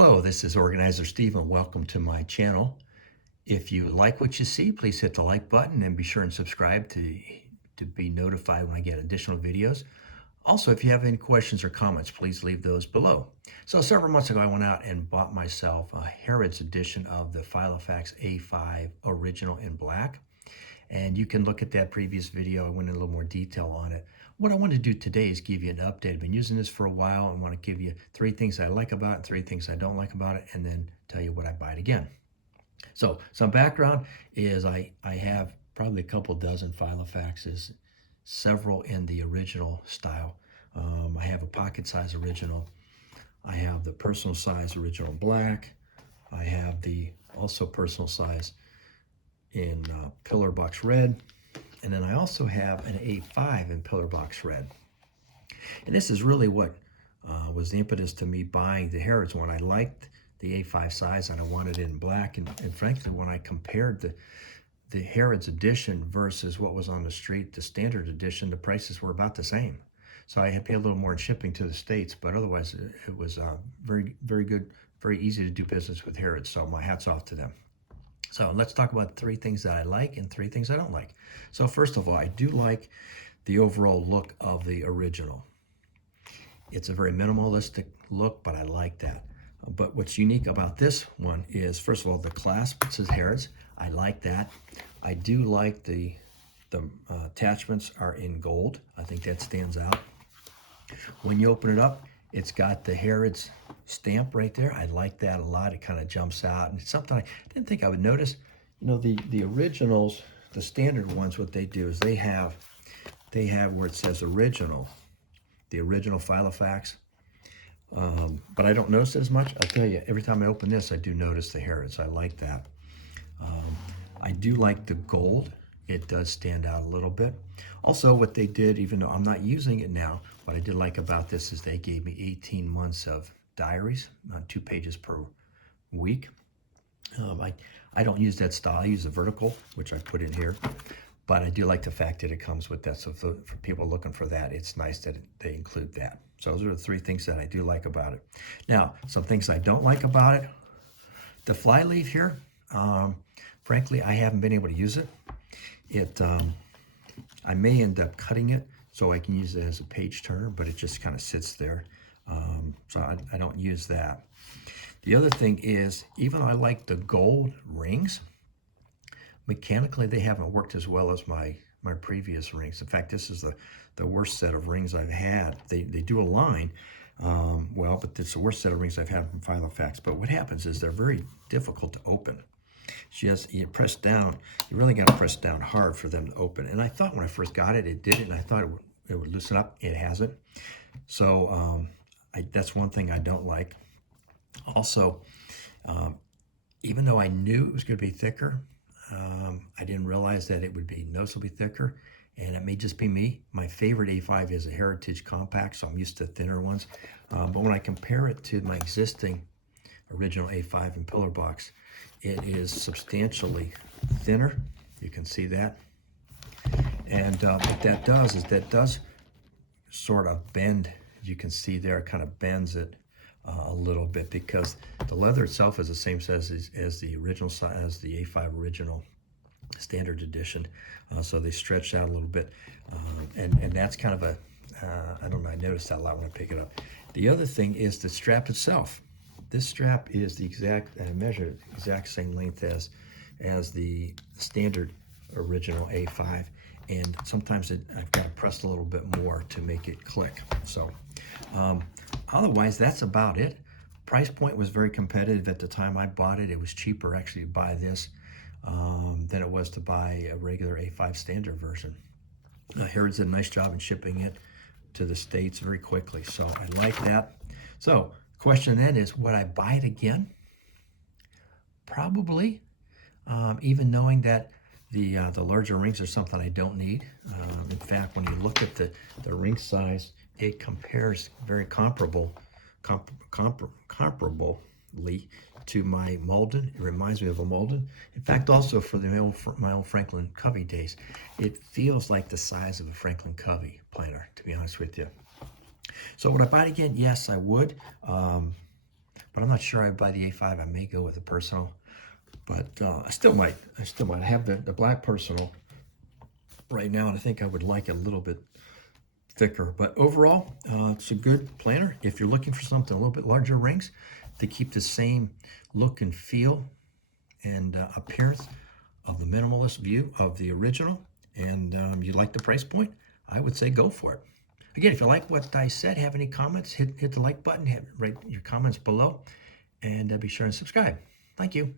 Hello, this is Organizer Steve and welcome to my channel. If you like what you see, please hit the like button and be sure and subscribe to be notified when I get additional videos. Also, if you have any questions or comments, please leave those below. So several months ago, I went out and bought myself a Harrods edition of the Filofax A5 Original in black. And you can look at that previous video. I went in a little more detail on it. What I want to do today is give you an update. I've been using this for a while. I want to give you 3 things I like about it, 3 things I don't like about it, and then tell you what I buy it again. So some background is I have probably a couple dozen Filofaxes, several in the original style. I have a pocket size original. I have the personal size original black. I have the also personal size in pillar box red. And then I also have an A5 in pillar box red. And this is really what was the impetus to me buying the Harrods one. I liked the A5 size and I wanted it in black. And frankly, when I compared the Harrods edition versus what was on the street, the standard edition, the prices were about the same. So I had to pay a little more in shipping to the States, but otherwise it was very, very good, very easy to do business with Harrods. So my hat's off to them. So let's talk about 3 things that I like and 3 things I don't like. So first of all, I do like the overall look of the original. It's a very minimalistic look, but I like that. But what's unique about this one is, first of all, the clasp. It says Harrods. I like that. I do like the attachments are in gold. I think that stands out. When you open it up, it's got the Harrods stamp right there. I like that a lot. It kind of jumps out. And it's something I didn't think I would notice. You know, the originals, the standard ones, what they do is they have where it says original, the original Filofax. But I don't notice it as much. I'll tell you, every time I open this, I do notice the Harrods. I like that. I do like the gold. It does stand out a little bit. Also, what they did, even though I'm not using it now, what I did like about this is they gave me 18 months of diaries, 2 pages per week. I don't use that style. I use the vertical, which I put in here. But I do like the fact that it comes with that. So for people looking for that, it's nice that they include that. So those are the 3 things that I do like about it. Now, some things I don't like about it. The flyleaf here, frankly, I haven't been able to use it. I may end up cutting it so I can use it as a page turner, but it just kind of sits there. So I don't use that. The other thing is, even though I like the gold rings, mechanically they haven't worked as well as my previous rings. In fact, this is the worst set of rings I've had. They do align well, but it's the worst set of rings I've had from Filofax. But what happens is they're very difficult to open. You press down, you really got to press down hard for them to open. And I thought when I first got it, it did it, and I thought it would loosen up. It hasn't. So that's one thing I don't like. Also, even though I knew it was going to be thicker, I didn't realize that it would be noticeably thicker, and it may just be me. My favorite A5 is a Heritage Compact, so I'm used to thinner ones. But when I compare it to my existing original A5 in pillar box, it is substantially thinner. You can see that. And what that does is that does sort of bend. You can see there, it kind of bends it a little bit because the leather itself is the same size as the original size, as the A5 original standard edition. So they stretch out a little bit. And that's kind of I don't know, I noticed that a lot when I pick it up. The other thing is the strap itself. This strap is the exact, measured exact same length as the standard original A5, and sometimes I've got to press a little bit more to make it click. So otherwise, that's about it. Price point was very competitive at the time I bought it. It was cheaper actually to buy this than it was to buy a regular A5 standard version. Harrods did a nice job in shipping it to the States very quickly, so I like that. So question then is, would I buy it again? Probably, even knowing that the larger rings are something I don't need. In fact, when you look at the ring size, it compares very comparably to my Malden. It reminds me of a Malden. In fact, also for my old Franklin Covey days, it feels like the size of a Franklin Covey planer, to be honest with you. So would I buy it again? Yes, I would. but I'm not sure I'd buy the A5. I may go with the Personal, but I still might. I have the black Personal right now, and I think I would like it a little bit thicker. But overall, it's a good planner. If you're looking for something a little bit larger rings to keep the same look and feel and appearance of the minimalist view of the original, and you like the price point, I would say go for it. Again, if you like what I said, have any comments, hit the like button, write your comments below, and be sure and subscribe. Thank you.